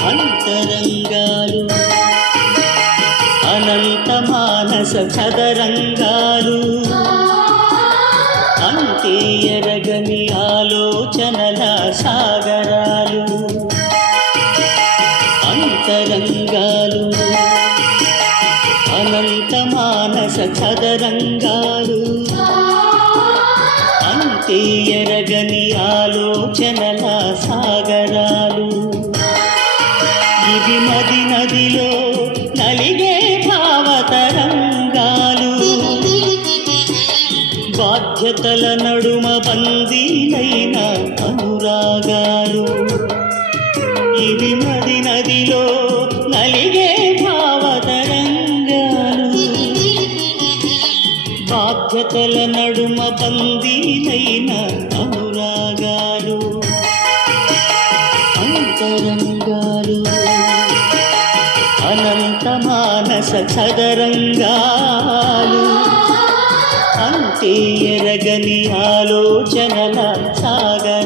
అంతరంగాలు అనంత మానస చదరంగాలు అంతే ఎరగని ఆలోచనల సాగరాలు అంతరంగాలు అనంత మానస చదరంగాలు అంతే ఎరగని ఆలోచనల సాగరాలు ఇవి మది నదిలో నలిగే భావతరంగాలు బాధ్యతల నడుమ బందీలైన అనురాగాలు ఇవి మది నదిలో నలిగే భావతరంగాలు బాధ్యతల నడుమ బందీలైన అనురాగాలు అంతరంగాలు అనంత మానస చదరంగాలు అంతే ఎరగని ఆలోచనల సాగరాలు